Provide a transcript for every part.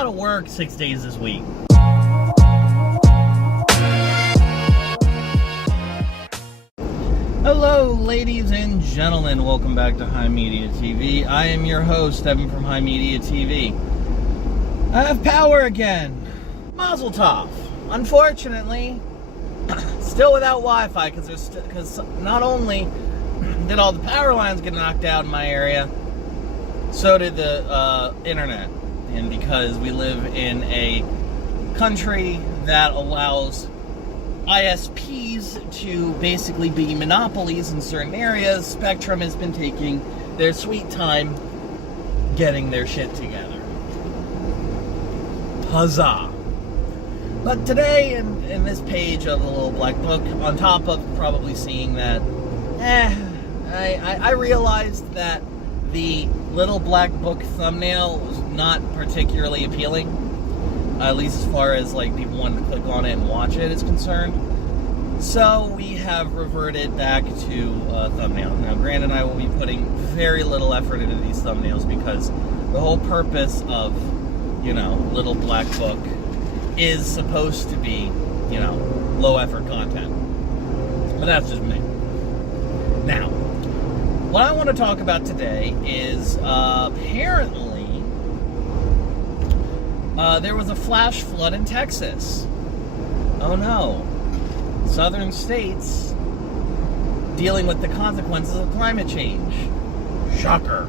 gotta work 6 days this week. Hello, ladies and gentlemen. Welcome back to HIMediaTV. I am your host, Evan from HIMediaTV. I have power again. Mazel tov. Unfortunately, still without Wi-Fi, because not only did all the power lines get knocked out in my area, so did the internet. And because we live in a country that allows ISPs to basically be monopolies in certain areas, Spectrum has been taking their sweet time getting their shit together. Huzzah! But today, in this page of the little black book, on top of probably seeing that, I realized that the little black book thumbnail was not particularly appealing, at least as far as like people wanting to click on it and watch it is concerned. So we have reverted back to thumbnails. Now, Grant and I will be putting very little effort into these thumbnails because the whole purpose of, little black book is supposed to be, low effort content. But that's just me. Now, what I want to talk about today is apparently there was a flash flood in Texas. Oh no. Southern states dealing with the consequences of climate change. Shocker.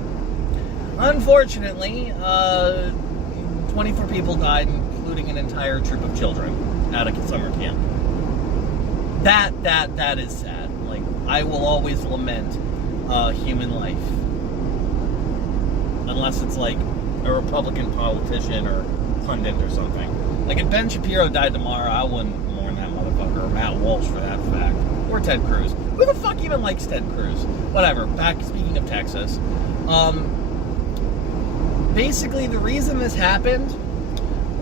Unfortunately, 24 people died, including an entire troop of children at a summer camp. That is sad. Like, I will always lament human life. Unless it's like a Republican politician or pundit or something. Like, if Ben Shapiro died tomorrow, I wouldn't mourn that motherfucker, or Matt Walsh for that fact. Or Ted Cruz. Who the fuck even likes Ted Cruz? Whatever. Speaking of Texas. Basically, the reason this happened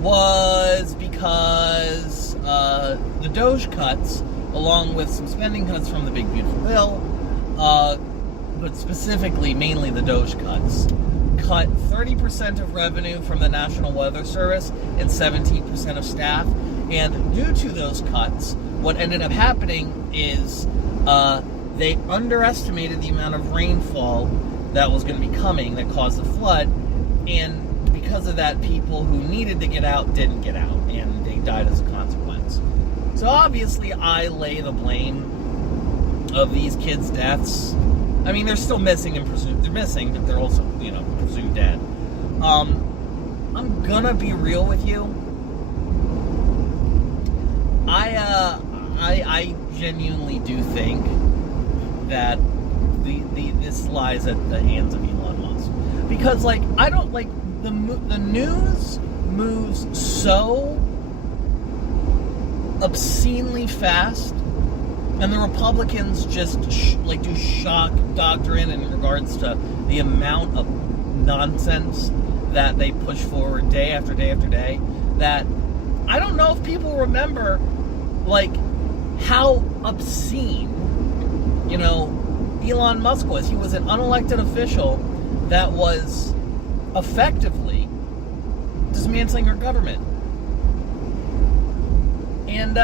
was because the Doge cuts, along with some spending cuts from the Big Beautiful Bill, but specifically, mainly the Doge cuts, cut 30% of revenue from the National Weather Service and 17% of staff. And due to those cuts, what ended up happening is they underestimated the amount of rainfall that was going to be coming that caused the flood. And because of that, people who needed to get out didn't get out, and they died as a consequence. So obviously, I lay the blame of these kids' deaths. I mean, they're still missing and presumed they're missing, but they're also, presumed dead. I'm gonna be real with you. I genuinely do think that this lies at the hands of Elon Musk, because I don't like the news moves so obscenely fast, and the Republicans just do shock doctrine in regards to the amount of nonsense that they push forward day after day after day, that I don't know if people remember how obscene Elon Musk was. He was an unelected official that was effectively dismantling our government, and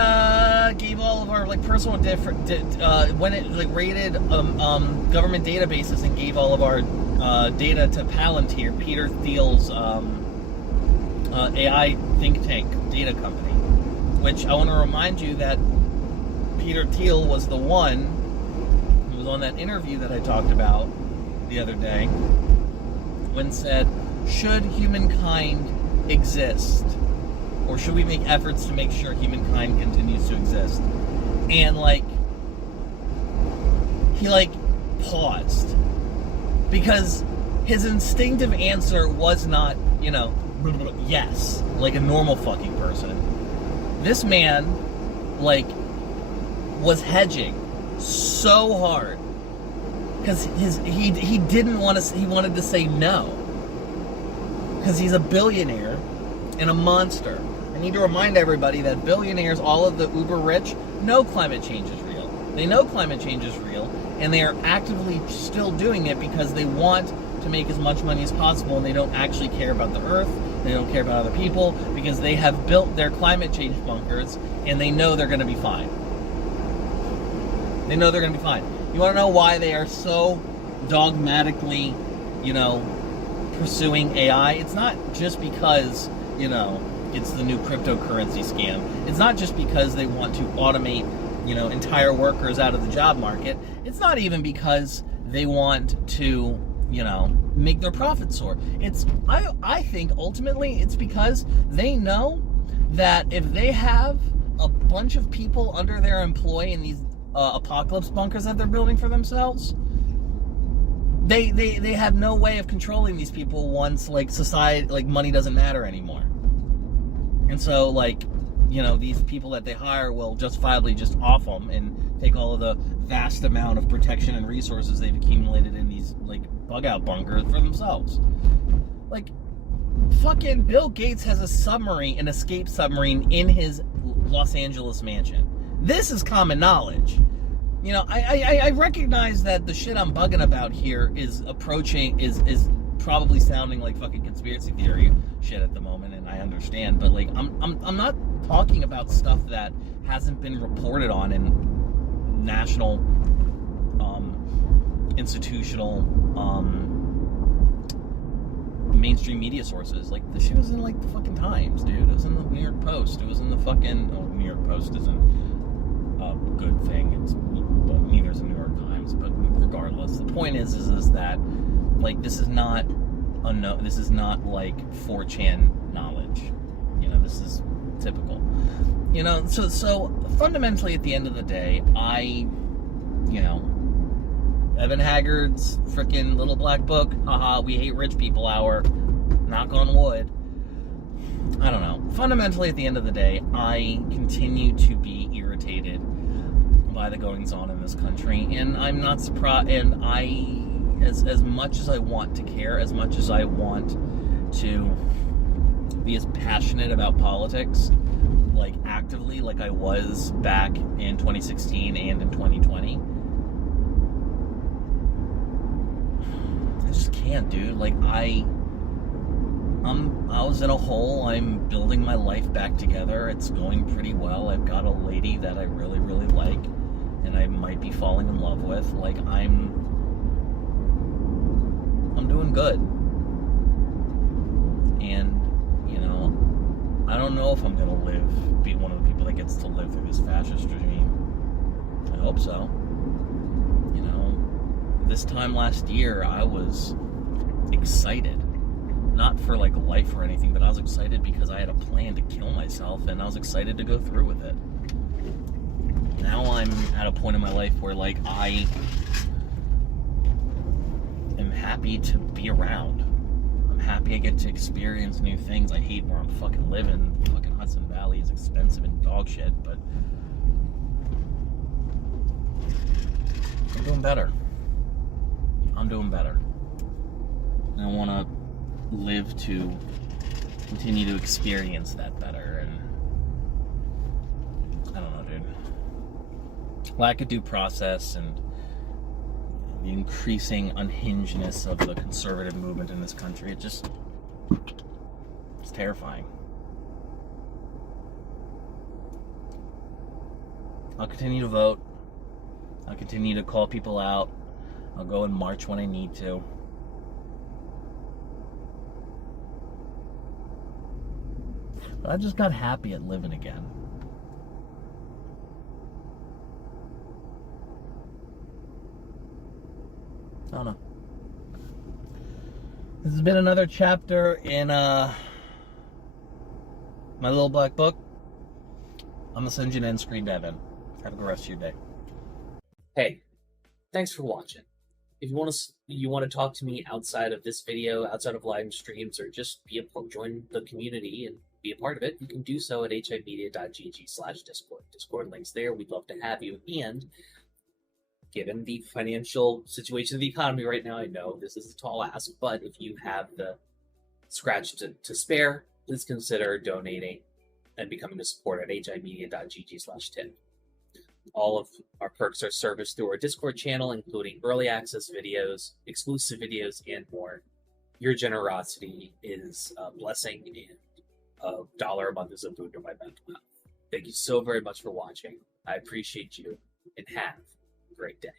gave all of our personal when it raided government databases and gave all of our data to Palantir, Peter Thiel's AI think tank data company. Which I want to remind you that Peter Thiel was the one who was on that interview that I talked about the other day, when said, should humankind exist? Or should we make efforts to make sure humankind continues to exist? And he paused. Because his instinctive answer was not, yes, like a normal fucking person. This man, was hedging so hard. Because he didn't want to, he wanted to say no. Because he's a billionaire and a monster. I need to remind everybody that billionaires, all of the uber rich, know climate change is real. They know climate change is real, and they are actively still doing it because they want to make as much money as possible, and they don't actually care about the earth, they don't care about other people, because they have built their climate change bunkers, and they know they're going to be fine. They know they're going to be fine. You want to know why they are so dogmatically, pursuing AI? It's not just because, it's the new cryptocurrency scam. It's not just because they want to automate, entire workers out of the job market. It's not even because they want to, make their profits soar. I think ultimately it's because they know that if they have a bunch of people under their employ in these apocalypse bunkers that they're building for themselves, they have no way of controlling these people once society, money doesn't matter anymore. And so these people that they hire will justifiably just off them and take all of the vast amount of protection and resources they've accumulated in these bug out bunkers for themselves. Fucking Bill Gates has a submarine, an escape submarine in his Los Angeles mansion. This is common knowledge. I recognize that the shit I'm bugging about here is probably sounding like fucking conspiracy theory shit at the moment, and I understand, but I'm not talking about stuff that hasn't been reported on in national institutional mainstream media sources. The shit was in the fucking Times, dude. It was in the New York Post. It was in the fucking New York Post isn't a good thing. But neither is the New York Times. But regardless, the point is that this is not 4chan knowledge. This is typical. So fundamentally at the end of the day, Evan Haggard's freaking little black book, haha, we hate rich people hour, knock on wood. I don't know. Fundamentally at the end of the day, I continue to be irritated by the goings on in this country, and I'm not surprised, and as much as I want to care, as much as I want to be as passionate about politics, actively, like I was back in 2016 and in 2020, I just can't, dude. I was in a hole. I'm building my life back together. It's going pretty well. I've got a lady that I really, really like, and I might be falling in love with. I'm doing good. And, I don't know if I'm going to be one of the people that gets to live through this fascist regime. I hope so. This time last year, I was excited. Not for life or anything, but I was excited because I had a plan to kill myself, and I was excited to go through with it. Now I'm at a point in my life where I am happy to be around. I'm happy I get to experience new things. I hate where I'm fucking living. Fucking Hudson Valley is expensive and dog shit, but I'm doing better. I'm doing better. And I want to live to continue to experience that better, and I don't know, dude. Lack of due process and the increasing unhingedness of the conservative movement in this country, it's terrifying. I'll continue to vote. I'll continue to call people out. I'll go and march when I need to. But I just got happy at living again. I don't know. This has been another chapter in my little black book. I'm gonna send you an end screen dive in. Have a good rest of your day. Hey, thanks for watching. If you want to talk to me outside of this video, outside of live streams, or just join the community and be a part of it, you can do so at HIMediaTV/Discord. Discord links there. We'd love to have you. And given the financial situation of the economy right now, I know this is a tall ask, but if you have the scratch to spare, please consider donating and becoming a supporter at HIMedia.gg/tip. All of our perks are serviced through our Discord channel, including early access videos, exclusive videos, and more. Your generosity is a blessing, and $1 a month is a boon to my mental health. Thank you so very much for watching. I appreciate you, and have a great day.